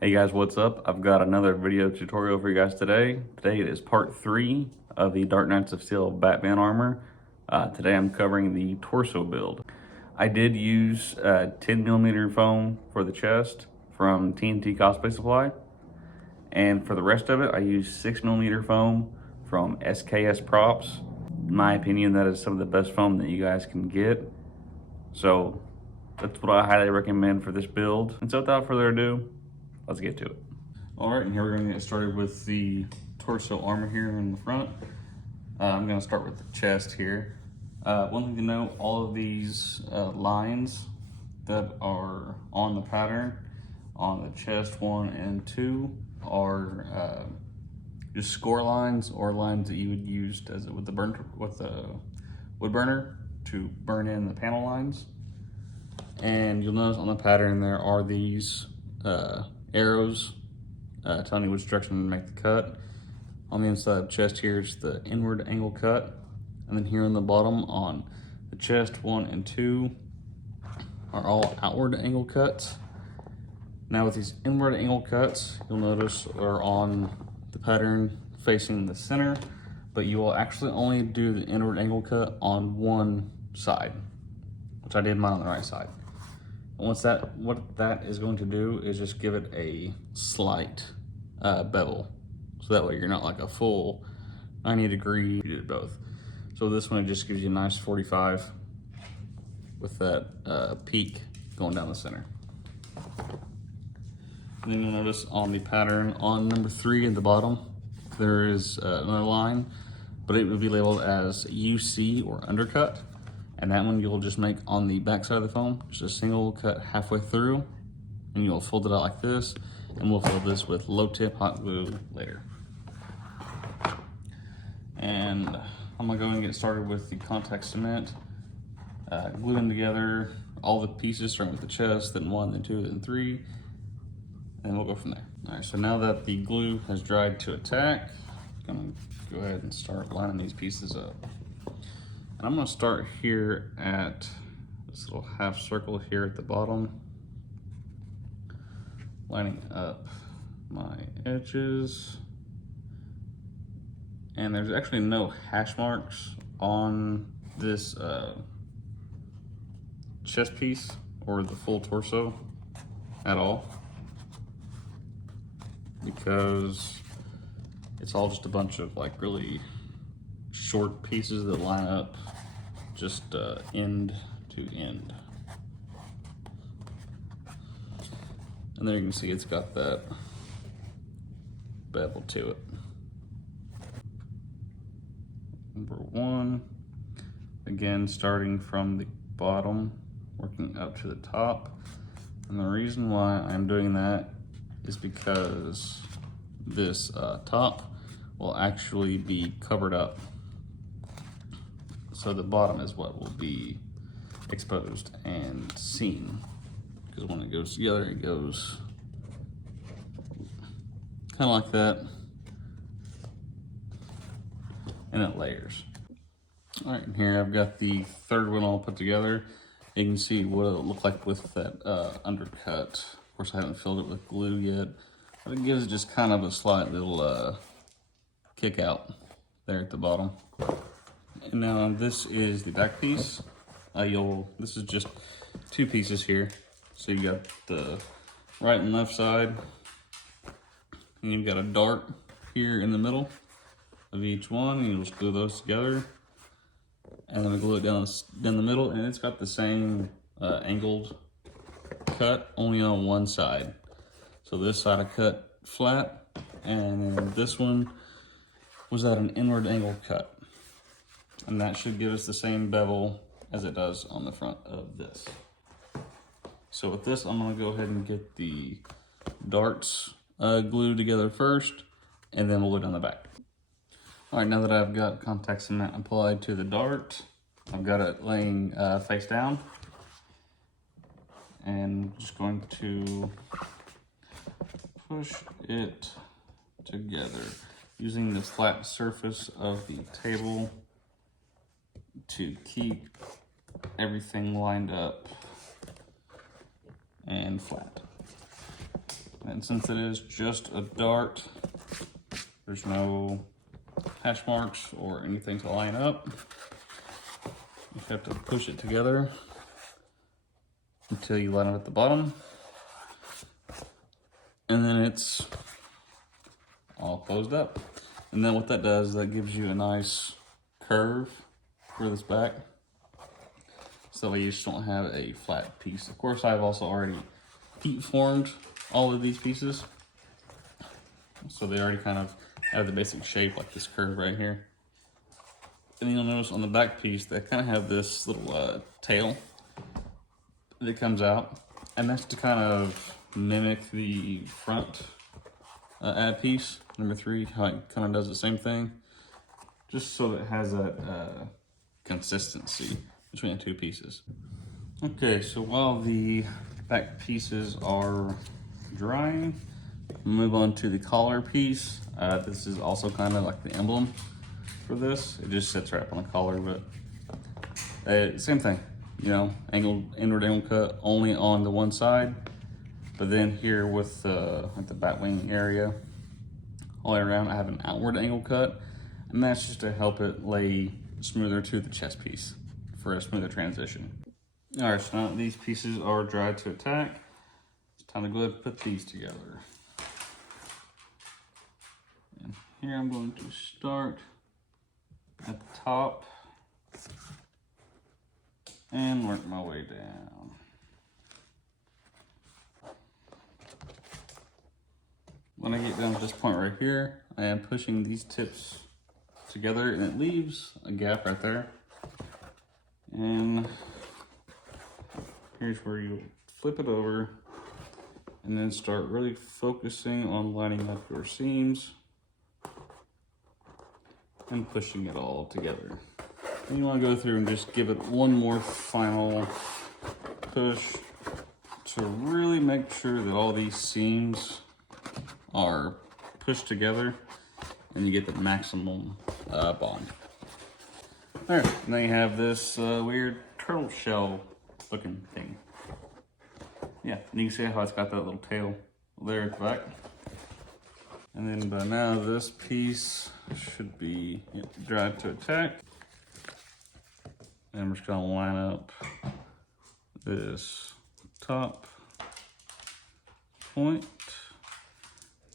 Hey guys, what's up? I've got another video tutorial for you guys today. Today it is part 3 of the Dark Knights of Steel Batman armor. Today I'm covering the torso build. I did use 10mm foam for the chest from TNT Cosplay Supply. And for the rest of it, I used 6mm foam from SKS Props. In my opinion, that is some of the best foam that you guys can get. So that's what I highly recommend for this build. And so without further ado, let's get to it. All right, and here we're gonna get started with the torso armor here in the front. I'm gonna start with the chest here. One thing to note, all of these lines that are on the pattern on the chest 1 and 2 are just score lines or lines that you would use with the wood burner to burn in the panel lines. And you'll notice on the pattern there are these arrows telling you which direction to make the cut. On the inside of the chest here is the inward angle cut, and then here on the bottom on the chest 1 and 2 are all outward angle cuts. Now with these inward angle cuts, you'll notice are on the pattern facing the center, but you will actually only do the inward angle cut on one side, which I did mine on the right side. What that is going to do is just give it a slight bevel. So that way you're not like a full 90-degree, you did both. So this one, it just gives you a nice 45 with that peak going down the center. And then you'll notice on the pattern on number 3 at the bottom, there is another line, but it would be labeled as UC or undercut. And that one you'll just make on the back side of the foam, just a single cut halfway through, and you'll fold it out like this, and we'll fill this with low tip hot glue later. And I'm gonna go and get started with the contact cement, gluing together all the pieces, starting with the chest, then 1, then 2, then 3, and we'll go from there. All right, so now that the glue has dried to attack, I'm gonna go ahead and start lining these pieces up. And I'm gonna start here at this little half circle here at the bottom, lining up my edges. And there's actually no hash marks on this chest piece or the full torso at all, because it's all just a bunch of like really short pieces that line up just end to end. And there you can see it's got that bevel to it. Number 1, again starting from the bottom, working up to the top. And the reason why I'm doing that is because this top will actually be covered up. So the bottom is what will be exposed and seen. Because when it goes together, it goes kind of like that. And it layers. All right, and here I've got the third one all put together. You can see what it'll look like with that undercut. Of course, I haven't filled it with glue yet, but it gives it just kind of a slight little kick out there at the bottom. And now this is the back piece. This is just 2 pieces here. So you got the right and left side, and you've got a dart here in the middle of each one. You'll just glue those together, and then we glue it down the middle, and it's got the same angled cut, only on one side. So this side I cut flat, and then this one was at an inward angle cut. And that should give us the same bevel as it does on the front of this. So with this, I'm gonna go ahead and get the darts glued together first, and then we'll go down the back. All right, now that I've got contact cement applied to the dart, I've got it laying face down. And I'm just going to push it together using the flat surface of the table to keep everything lined up and flat. And since it is just a dart, there's no hash marks or anything to line up. You have to push it together until you line up at the bottom. And then it's all closed up. And then what that does, that gives you a nice curve for this back. So that way you just don't have a flat piece. Of course, I've also already heat formed all of these pieces. So they already kind of have the basic shape, like this curve right here. And you'll notice on the back piece, they kind of have this little tail that comes out. And that's to kind of mimic the front ad piece, number 3, how it kind of does the same thing. Just so it has that consistency between the two pieces. Okay, so while the back pieces are drying, we'll move on to the collar piece. This is also kind of like the emblem for this. It just sits right up on the collar, but same thing, you know, inward angle cut only on the one side. But then here with like the bat wing area, all the way around, I have an outward angle cut, and that's just to help it lay smoother to the chest piece for a smoother transition. All right, so now that these pieces are dry to attack, it's time to go ahead and put these together. And here I'm going to start at the top and work my way down. When I get down to this point right here, I am pushing these tips together and it leaves a gap right there. And here's where you flip it over and then start really focusing on lining up your seams and pushing it all together. And you want to go through and just give it one more final push to really make sure that all these seams are pushed together and you get the maximum bond. All right, now you have this weird turtle shell looking thing. Yeah, and you can see how it's got that little tail there at the back. And then by now this piece should be dry to attack. And I'm just gonna line up this top point,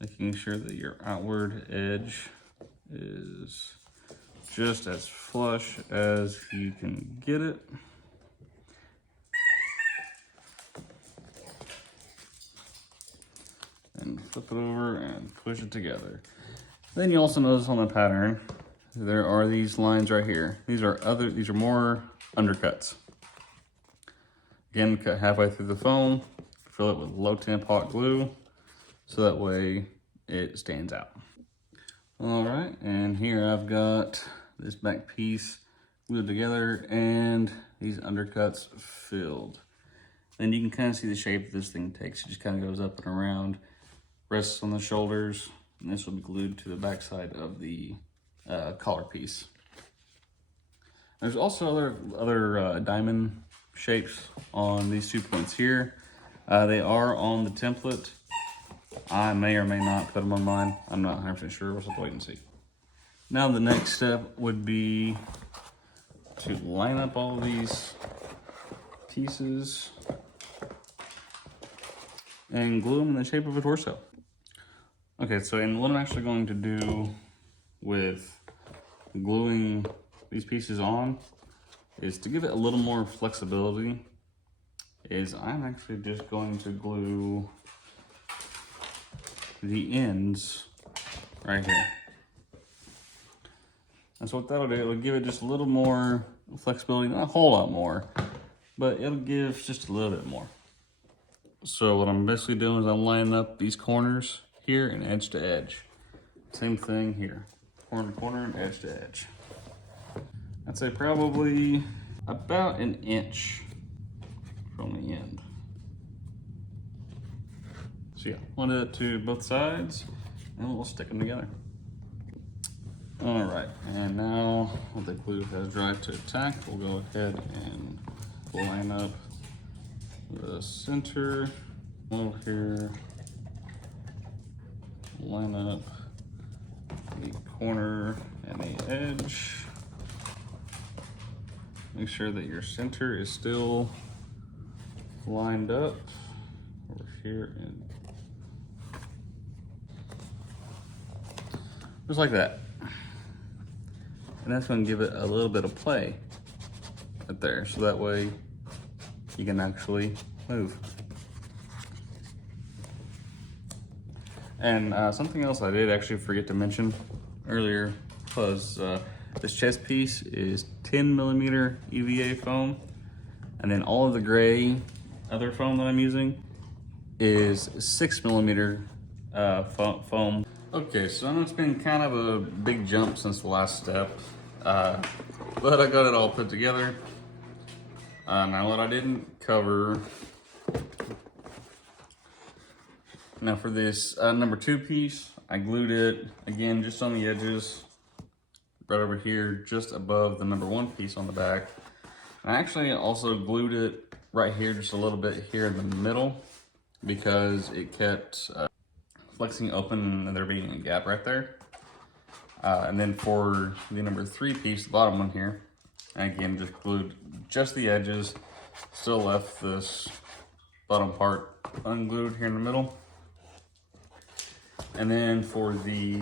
making sure that your outward edge is just as flush as you can get it. And flip it over and push it together. Then you also notice on the pattern, there are these lines right here. These are more undercuts. Again, cut halfway through the foam, fill it with low temp hot glue, so that way it stands out. All right, and here I've got this back piece glued together and these undercuts filled. Then you can kind of see the shape this thing takes. It just kind of goes up and around, rests on the shoulders, and this will be glued to the back side of the collar piece. There's also other diamond shapes on these 2 points here. They are on the template. I may or may not put them on mine. I'm not 100% sure. We'll have to wait and see. Now the next step would be to line up all these pieces and glue them in the shape of a torso. Okay, so and what I'm actually going to do with gluing these pieces on is to give it a little more flexibility, is I'm actually just going to glue the ends right here. And so what that'll do, it'll give it just a little more flexibility, not a whole lot more, but it'll give just a little bit more. So what I'm basically doing is I'm lining up these corners here and edge to edge. Same thing here, corner to corner and edge to edge. I'd say probably about an inch from the end. So yeah, we'll do it to both sides and we'll stick them together. All right, and now when the glue has dried to attack, we'll go ahead and line up the center, a little here, line up the corner and the edge. Make sure that your center is still lined up over here and just like that. And that's going to give it a little bit of play right there, so that way you can actually move. And something else I did actually forget to mention earlier was this chest piece is 10mm EVA foam, and then all of the gray other foam that I'm using is 6mm foam. Okay, so I know it's been kind of a big jump since the last step, but I got it all put together. Now what I didn't cover, now for this number 2 piece, I glued it again just on the edges, right over here, just above the number 1 piece on the back. And I actually also glued it right here, just a little bit here in the middle, because it kept flexing open and there being a gap right there. And then for the number 3 piece, the bottom one here, again, just glued just the edges, still left this bottom part unglued here in the middle. And then for the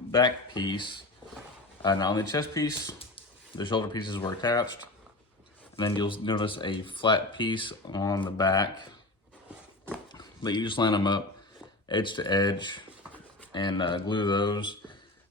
back piece, now on the chest piece, the shoulder pieces were attached. And then you'll notice a flat piece on the back, but you just line them up edge to edge and glue those.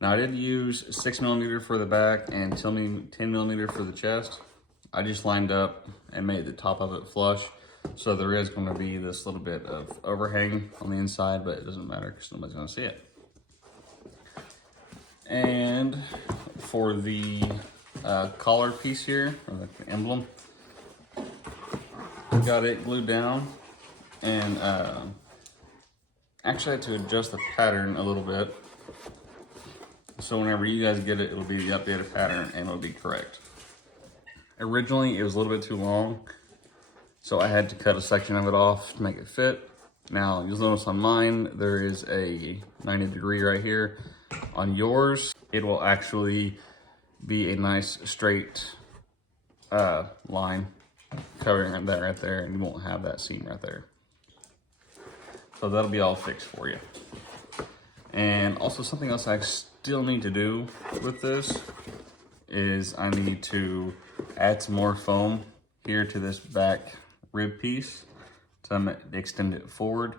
Now I did use 6mm for the back and 10mm for the chest. I just lined up and made the top of it flush. So there is going to be this little bit of overhang on the inside, but it doesn't matter because nobody's going to see it. And for the collar piece here, or the emblem, got it glued down, and actually I had to adjust the pattern a little bit. So whenever you guys get it, it'll be the updated pattern and it'll be correct. Originally, it was a little bit too long, so I had to cut a section of it off to make it fit. Now, you'll notice on mine, there is a 90° right here. On yours, it will actually be a nice straight line covering that right there, and you won't have that seam right there. So that'll be all fixed for you. And also something else I still need to do with this is I need to add some more foam here to this back rib piece to extend it forward.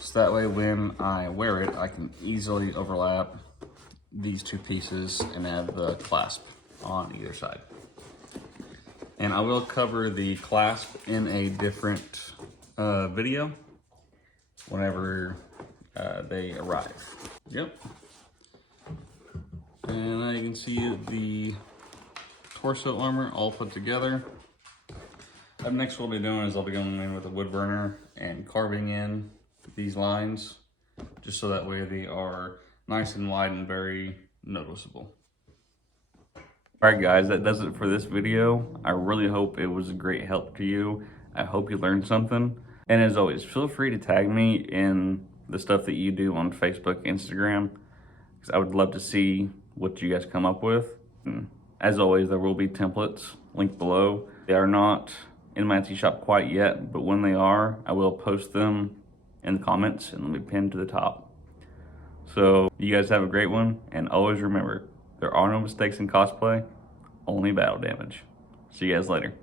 So that way when I wear it, I can easily overlap these 2 pieces and add the clasp on either side. And I will cover the clasp in a different video whenever they arrive. Yep. And now you can see the torso armor all put together. Up next, what I'll be doing is I'll be going in with a wood burner and carving in these lines, just so that way they are nice and wide and very noticeable. Alright guys, that does it for this video. I really hope it was a great help to you. I hope you learned something. And as always, feel free to tag me in the stuff that you do on Facebook, Instagram, because I would love to see what you guys come up with. And as always, there will be templates linked below. They are not in my Etsy shop quite yet, but when they are, I will post them in the comments and they'll be pinned to the top. So you guys have a great one, and always remember, there are no mistakes in cosplay, only battle damage. See you guys later.